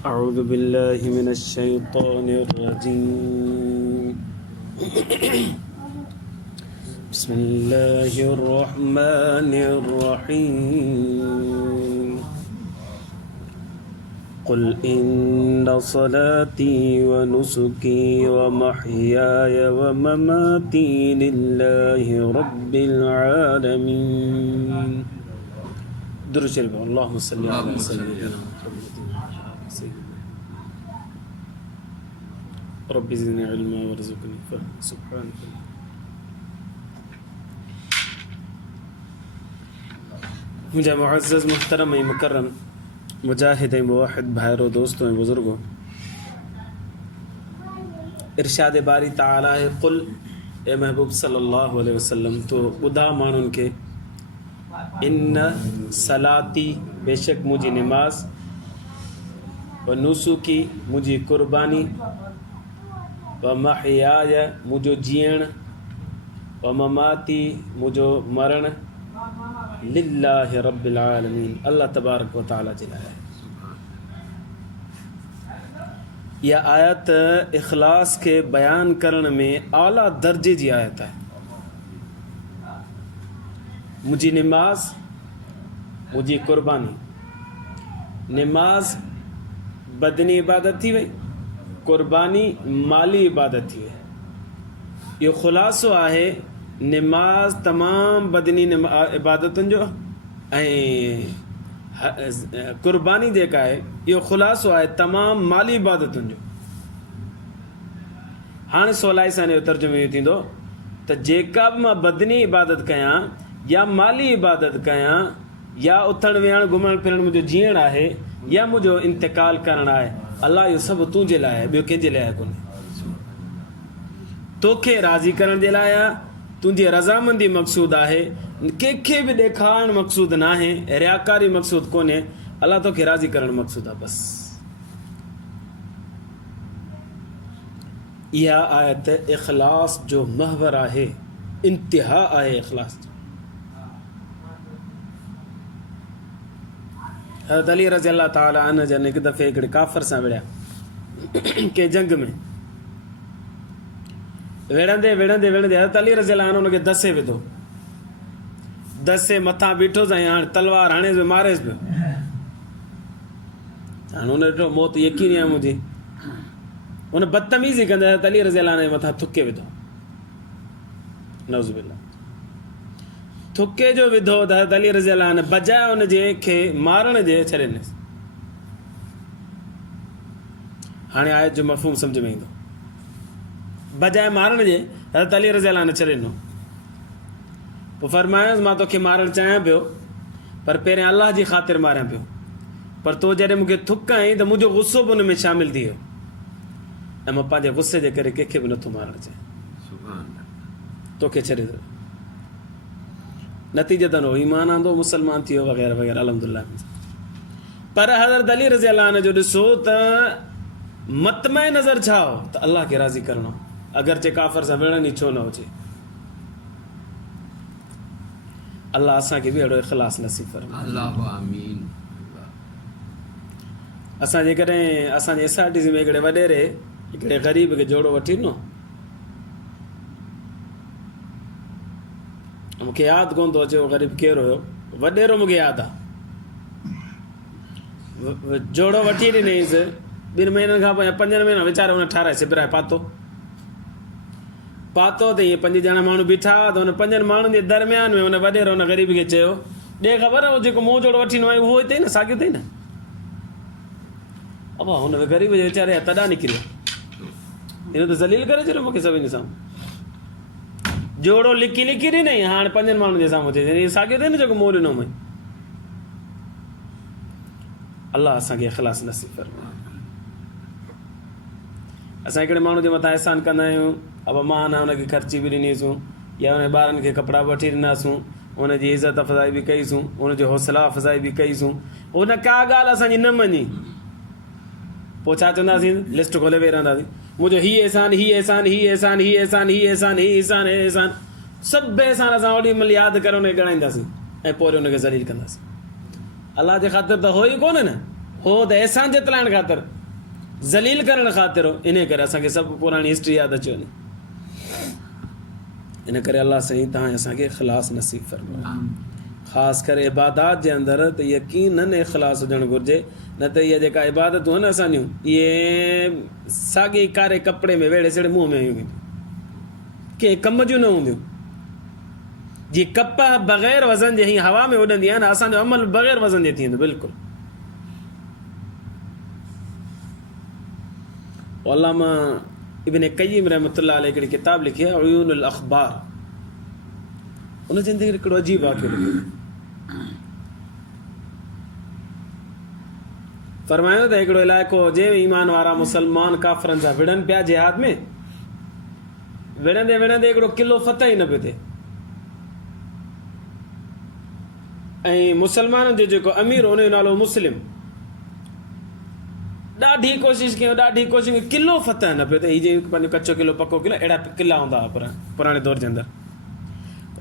أعوذ بالله من الشيطان الرجيم بسم الله الرحمن الرحيم قل إن صلاتي ونسكي ومحياي ومماتي لله رب العالمين. درج البعض. اللهم صل على سيدنا رب زدني علما وارزقني فهما. سبحانك. मुझे मुअज़्ज़ज़ मुहतरम मुकर्रम मुजाहिद मुवाहिद भाइरों दोस्तों बुज़ुर्गों, इरशाद बारी ताला है कुल ए महबूब सल्लल्लाहु अलैहि वसल्लम तो ॿुधा माण्हुनि खे इन सलाती बेशक मुंहिंजी निमाज़ व नुसुकी मुंहिंजी कुर्बानी व महयाय मुंहिंजो जीअण व ममाती मुंहिंजो मरण लिल्लाहि रब्बिल आलमीन अल्लाह तबारक व तआला जे लाइ। इहा आयत इख़लास के बयान करण में आला दर्जे जी आयत है। मुंहिंजी निमाज़ मुंहिंजी कुर्बानी, निमाज़ बदनी इबादत थी वई, कुर्बानी माली इबादत थी वई। इहो ख़ुलासो आहे निमाज़ तमाम बदनी इबादतुनि जो ऐं कुर्बानी जेका आहे इहो ख़ुलासो आहे तमाम माली इबादतुनि जो। हाणे सवलाई सां इहो तर्जुमो इहो थींदो त जेका बि मां बदनी इबादत कयां या माली इबादत कयां या उथण वेहण घुमण फिरण मुंहिंजो जीअण आहे या मुंहिंजो इंतिकाल करणु आहे, अलाह इहो सभु तुंहिंजे लाइ आहे, ॿियो कंहिंजे लाइ कोन्हे। तोखे राज़ी करण जे लाइ आहे, तुंहिंजी रज़ामंदी मक़सूद आहे, कंहिंखे बि ॾेखारणु मक़सूद न आहे, रियाकारी मक़सूद कोन्हे, अलाह तोखे राज़ी करणु मक़सूद आहे बस। इहा आयत इख़लास जो महवर आहे, इंतिहा आहे इख़लास जो। हज़रत अली रज़ी अल्लाह ताला अन्हु जन हिकु दफ़े हिकिड़े काफ़िर सां विढ़िया कंहिं जंग में। विढ़ंदे विढ़ंदे विढ़ंदे हज़रत अली रज़ी अल्लाह अन्हु हुनखे दसे विधो, दसे मथां बीठो साईं, हाणे तलवार हणेसि पियो, मारेसि पियो। हाणे हुन ॾिठो मौत यकीनी आहे मुंहिंजी, हुन बदतमीज़ी कंदे हज़रत अली रज़ी अल्लाह जे मथां थुके विधो, नऊज़ बिल्लाह। थुके जो विधो त हज़रत अली रज़ी अल्लाह ने बजाए हुनजे खे मारण जे छॾे ॾिनसि। हाणे आयत जो मफ़हूम सम्झ में ईंदो, बजाए मारण जे हज़रत अली रज़ी अल्लाह ने छॾे ॾिनो। पोइ फरमायोसि मां तोखे मारणु चाहियां पियो पर पहिरियों अलाह जी ख़ातिर मारियां पियो, पर तो जॾहिं मूंखे थुक आई त मुंहिंजो गुस्सो बि हुन में शामिलु थी वियो ऐं मां पंहिंजे गुस्से जे करे कंहिंखे बि नथो मारणु चाहियां, तोखे छॾे थो। नतीजतन हो ईमान आंदो, मुसलमान थी वियो वग़ैरह वग़ैरह अल्हम्दुलिल्लाह। पर हज़रत अली रज़ी अल्लाह जो ॾिसो त मतमए नज़र छा हो त अलाह खे राज़ी करणो, अगरचे काफ़िर सां विढ़ण ई छो न हुजे। अल्लाह असांखे बि अहिड़ो इख़लास नसीब फरमाए। अल्लाहु आमीन। असां जेकॾहिं असांजे SRTC में हिकिड़े वॾेरे हिकिड़े ग़रीब खे जोड़ो वठी ॾिनो, मूंखे यादि कोन थो अचे उहो ग़रीब केरु हुयो, वॾेरो मूंखे यादि आहे। जोड़ो वठी ॾिनईसि, 2 महीननि खां पोइ या 5 महीना वीचारो हुन ठाराए सिबराए पातो त इहे 5 ॼणा माण्हू बीठा त हुन 5 माण्हुनि जे दरमियान में हुन वॾेरो हुन ग़रीब खे चयो, ॾे ख़बर हो जेको मूं जोड़ो वठी ॾिनो आहे उहो हिते न साॻियो अथई न। अब हुन ग़रीब जे वीचारे तॾां निकिरियो, हिन त ज़लील करे छॾियो मूंखे सभिनी साम्हूं। जोड़ो लिकी लिकी ॾिनई, हाणे 5 माण्हुनि जे साम्हूं थिए साॻियो थिए न जेको मूं ॾिनो मई। अल्लाह असांखे इख़लास नसीब फरमाए। असां हिकिड़े माण्हू जे मथां अहसान कंदा आहियूं, अब मां न हुनखे ख़र्ची बि ॾिनीसूं या हुन ॿारनि खे कपिड़ा वठी ॾिनासूं, हुनजी इज़त अफ़ज़ाई बि कईसूं, हुनजो हौसला अफ़ज़ाई बि कईसूं, हुन का ॻाल्हि असांजी न मञी, पोइ छा चवंदासीं, लिस्ट खोले वेही रहंदासीं, मुंहिंजो हीउ एहसान, हीउ एहसान, हीउ एहसान, हीउ एहसान, हीउ एहसान, हीउ एहसान, हीउ एहसान, सभु एहसान असां ओॾी महिल यादि करे हुनखे ॻणाईंदासीं ऐं पोइ वरी हुनखे ज़लील कंदासीं। अलाह जे ख़ातिर त हो ई कोन्हे न, हो त अहसान जतलाइण ख़ातिर, ज़लील करण ख़ातिर हो। इन करे असांखे सभु पुराणी हिस्ट्री यादि अची वञे। इन करे अलाह साईं तव्हां असांखे इख़लास नसीब फरमायो, ख़ासि करे इबादत जे अंदरि त यकीनन इख़लास हुजणु घुरिजे। न त इहा जेका इबादतूं आहिनि असांजूं, इहे साॻे कारे कपिड़े में वेड़े सेड़े मुंहं में हुयूं, कंहिं कम जूं न हूंदियूं। जीअं कप बग़ैर वज़न जे हीअं हवा में उॾंदी आहे न, असांजो अमल बग़ैर वज़न जे थी वेंदो बिल्कुलु। अल्लामा इब्न क़य्यिम रहमतुल्लाह अलैह हिकिड़ी किताब लिखी आहे, उयूनुल अख़बार। उन जे अंदरि हिकिड़ो अजीब वाक़ियो लिखियो, फरमायो त हिकिड़ो इलाइक़ो हुजे, ईमान वारा मुसलमान काफ़रनि सां विढ़नि पिया जिहाद में। विढ़ंदे विढ़ंदे हिकिड़ो किलो फतह ई न पियो थिए, ऐं मुसलमाननि जो जेको अमीर हुनजो नालो मुस्लिम, ॾाढी कोशिशि कयूं, किलो फतह न पियो थिए। हीअ जीअं पंहिंजो कचो किलो पको किलो, अहिड़ा किला हूंदा हुआ पुराणे दौर जे अंदरि।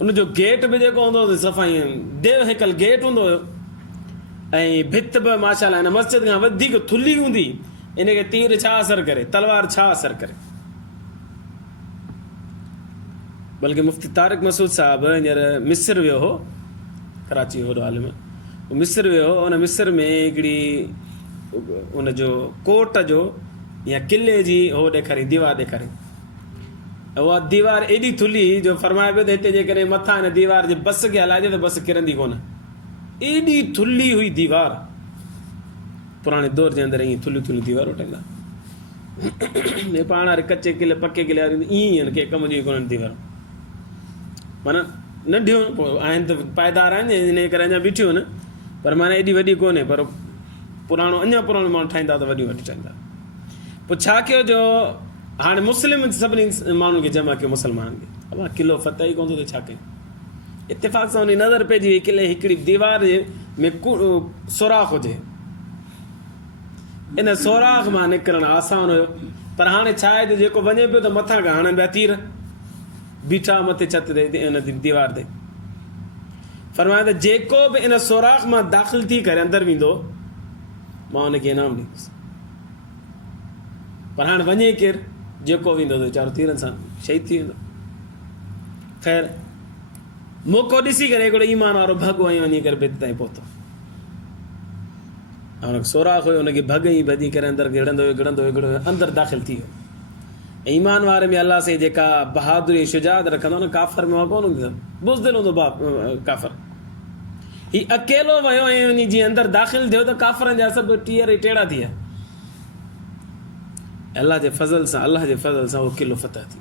उनजो गेट बि जेको हूंदो हुओ सफ़ाई देव हिकल गेट हूंदो हुयो, ऐं भित बि माशाअल्लाह हिन मस्जिद खां वधीक थुल्ही हूंदी। इनखे तीर छा असरु करे, तलवार छा असरु करे। बल्कि मुफ़्ती तारिक मसूद साहिबु हींअर मिस्र वियो हो, कराची होॾो हाल में मिस्र वियो हो। उन मिस्र में हिकिड़ी उनजो कोट जो या किले जी हो ॾेखारी, दीवार ॾेखारी। उहा दीवार एॾी थुल्ही जो फरमाए पियो त हिते जेकॾहिं मथां हिन दीवार जे बस खे हलाइजे त बस किरंदी कोन। एॾी थुल्ही हुई दीवार, पुराणे दौर जे अंदरि ईअं थुल्हियूं थुल्हियूं दीवारूं ठाहींदा। पाण वारे कचे किले पके किले वारियूं ईअं आहिनि, के कम जी कोन्हनि दीवारूं, माना नंढियूं आहिनि त पाइदार आहिनि, इन करे अञा बीठियूं आहिनि, पर माना एॾी वॾी कोन्हे। पर पुराणो अञा पुराणो माण्हू ठाहींदा त वॾियूं वॾियूं ठाहींदा। पोइ छा कयो जो हाणे मुस्लिम सभिनी माण्हुनि खे जमा कयो, मुस्लमाननि खे। अबा किलो फतह ई कोन थो थिए, छा कयूं। इत्तेफ़ाक़ सां उन नज़र पइजी वई किले हिकिड़ी दीवार में सोराख़ हुजे। इन सोराख़ मां निकिरणु आसान हुयो, पर हाणे छा आहे त जेको वञे पियो त मथां खां हणनि पिया तीर, बीठा मथे छत ते इन दीवार ते। फरमाया त जेको बि इन सोराख़ मां दाख़िल थी करे अंदरि वेंदो, मां हुनखे इनाम ॾींदुसि। पर हाणे वञे केरु, जेको वेंदो त वीचारो तीरनि सां शहीद थी वेंदो। ख़ैर मौक़ो ॾिसी करे हिकिड़ो ईमान वारो भॻ हई वञी करे भित ताईं पहुतो। हुनखे सोराख़ हुयो, हुनखे भॻ ई भॼी करे अंदरि गिड़ंदो हुयो अंदरि दाख़िल थी वियो। ऐं ईमान वारे में अलाह साईं जेका बहादुरी शुजात रखंदो न, काफ़र में उहा कोन हूंदी अथव, बुज़दिल हूंदो काफ़र। हीउ अकेलो वियो ऐं वञी जीअं अंदरि दाख़िल थियो त काफ़रनि जा सभु टीहर ई टेड़ा थी विया। अलाह जे फज़ल सां उहो किलो फतह थी।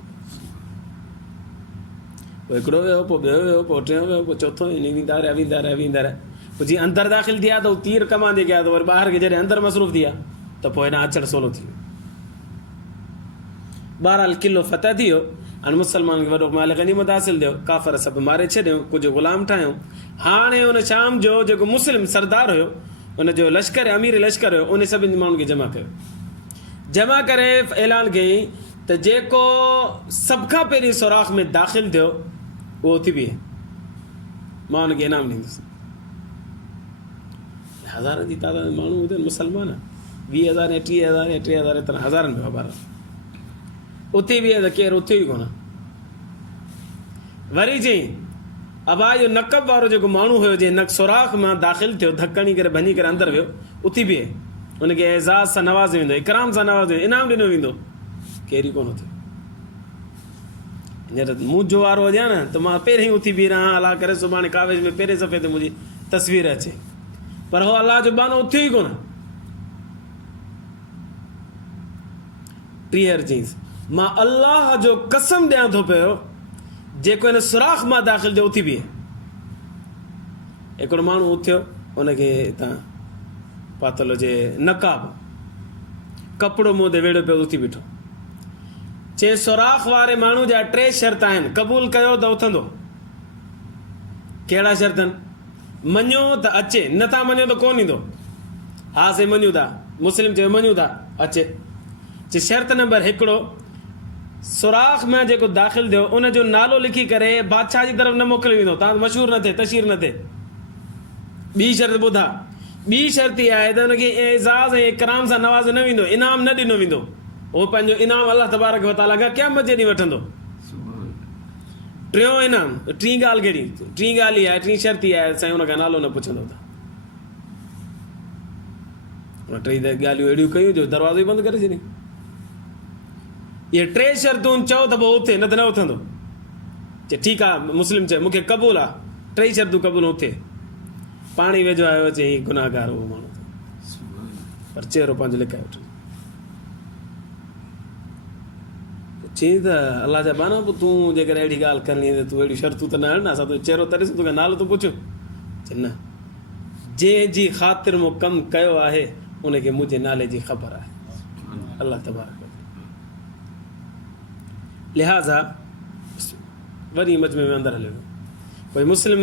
पोइ हिकिड़ो वियो, पोइ ॿियो वियो, पोइ टियों वियो, पोइ चोथों, ईअं वेंदा रहिया। पोइ जीअं अंदरि दाख़िल थी विया त उहो तीर कमांदे कया, त वरी ॿाहिरि खे जॾहिं अंदरि मसरूफ़ थी विया त पोइ हिन अचणु सवलो थी वियो। बहरहाल किलो फतह थी वियो। हाणे मुस्लमान खे वॾो माल गनीमत हासिल थियो, काफ़र सभु मारे छॾियऊं, कुझु ग़ुलाम ठाहियूं। हाणे हुन शाम जो जेको मुस्लिम सरदार हुयो, हुनजो लश्कर अमीर लश्कर हुयो, उन सभिनी माण्हुनि खे जमा करे ऐलान कयईं त जेको सभ खां पहिरीं सोराख़ में दाख़िल थियो उहो थी बीहे, मां हुनखे इनाम ॾींदुसि। हज़ारनि जी तादाद में माण्हू हुजनि मुस्लमान, 20,000 या 30,000 या 3,000 एतिरा हज़ारनि में ख़बर। उते बि त केरु उथे ई कोन। वरी चई अबा इहो नक़ब वारो जेको माण्हू हुयो, जंहिं सोराख़ मां दाख़िल थियो, धकणी करे भञी करे अंदरि वियो, उथी बीहे, हुनखे एज़ाज़ सां नवाज़ियो वेंदो, इकराम सां नवाज़ियो वेंदो, इनाम ॾिनो वेंदो। केरु ई कोन थियो। हींअर मुंहिंजो वारो हुजे न त मां पहिरीं उथी बीह रहां, अलाह करे सुभाणे कावेज में पहिरें सफ़े ते मुंहिंजी तस्वीर अचे, पर हो अलाह जो बानो उथियो ई कोन। टीहर चईंसि मां अलाह जो कसम ॾियां थो पियो, जेको हिन सुराख़ मां दाख़िल थियो उथी बीहे। हिकिड़ो माण्हू उथियो, हुनखे हितां पातल हुजे नक़ाब, कपिड़ो मुंहं ते वेड़ो पियो, उथी बीठो। चए सुराख़ वारे माण्हू जा 3 शर्त आहिनि, क़बूल कयो त उथंदो। कहिड़ा शर्त आहिनि? मञो त अचे, नथा मञो त कोन ईंदो। हा से मञूं था, मुस्लिम चयो मञूं था, अचे। चए शर्त नंबर 1, सुराख़ में जेको दाख़िल थियो उनजो नालो लिखी करे बादशाह जी तरफ़ न मोकिलियो वेंदो, तव्हां मशहूरु न थिए, तशहीर न थिए। ॿी शर्त ॿुधा, ॿी शर्त इहा आहे त हुनखे एज़ाज़ ऐं इकराम सां नवाज़ो न वेंदो, इनाम न ॾिनो वेंदो, उहो पंहिंजो इनाम अलाह तबारक व तआला खां क़यामत जे ॾींहुं वठंदो। टियों इनाम, टीं ॻाल्हि कहिड़ी, टीं ॻाल्हि इहा आहे, टीं शर्त इहा आहे, साईं हुनखां नालो न पुछंदो त टई ॻाल्हियूं अहिड़ियूं कयूं जो दरवाज़ो ई बंदि करे छॾियईं। इहे टे शर्तूं चओ त पोइ उथे, न त न उथंदो। चए ठीकु आहे, मुस्लिम चए मूंखे क़बूल आहे, टई शर्तूं क़बूल उथे। पाणी वेझो आयो, चई गुनाहगार उहो माण्हू, पर चहिरो पंहिंजो लिकाए वठो। चई त अलाह जा बाना, पोइ तूं जेकर अहिड़ी ॻाल्हि करणी त तूं अहिड़ियूं शर्तूं त न हण न, असां तुंहिंजो चहिरो तॾहिं तोखे नालो थो पुछ। चए न, जंहिंजी ख़ातिर मूं कमु कयो आहे उनखे मुंहिंजे नाले जी ख़बर आहे, अलाह तबारक। लिहाज़ा वरी मजमे में अंदरि हलियो, कोई मुस्लिम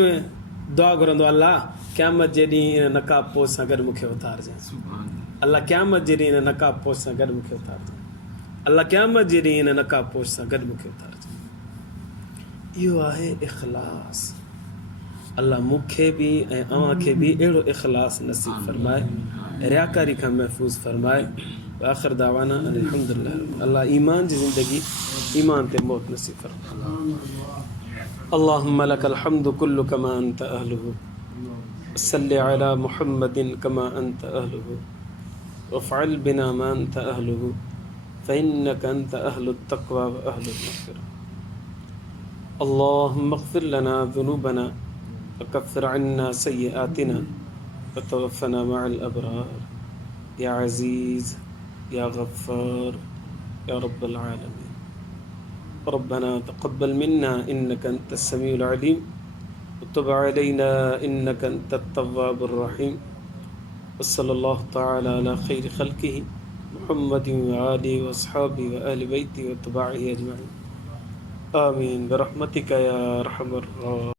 दुआ घुरंदो, अलाह क़यामत जे ॾींहुं इन नकाब पोश सां गॾु मूंखे उतारजांइ, अलाह क़यामत जे ॾींहुं इन नकाब पोश सां गॾु मूंखे उतारजांइ, अलाह क़यामत जे ॾींहुं इन नकाब पोश सां गॾु मूंखे उतारजांइ। इहो आहे इख़लास। अलाह मूंखे बि ऐं अव्हांखे बि अहिड़ो इख़लास नसीब फरमाए, रियाकारी खां महफ़ूज़ फरमाए। आख़िर दावाना अल्हम्दुलिल्लाह। अल्लाह ईमान जी ज़िंदगी, ईमान ते मौत नसीब फरमाए। अल्लाहुम्मा लकल हम्दु कुल्लु कमा अंत अहलुहु, सल्लि अला मुहम्मदिन कमा अंत अहलुहु, वफ़अल बिना मा अंत अहलुहु, फ़इन्नका अंत अहलुत तक़वा व अहलुल मग़फ़िरह। अल्लाहुम्मा इग़फ़िर लना ज़ुनूबना वकफ़िर अन्ना सय्यिआतिना वतवफ़्फ़ना मअल अबरार, या अज़ीज़ या गफ़्फ़ार या रब्बल आलमीन। रब्बना तक़ब्बल मिन्ना इन्नका अंतस समीउल अलीम वतुब अलैना इन्नका अंतत तव्वाबुर रहीम। वस्सल्लल्लाहु तआला अला खैरि ख़ल्क़िही मुहम्मदिन व आलिहि व अस्हाबिहि व अहलि बैतिहि व अत्बाइहि अजमईन। आमीन बिरहमतिका या अरहमर राहिमीन।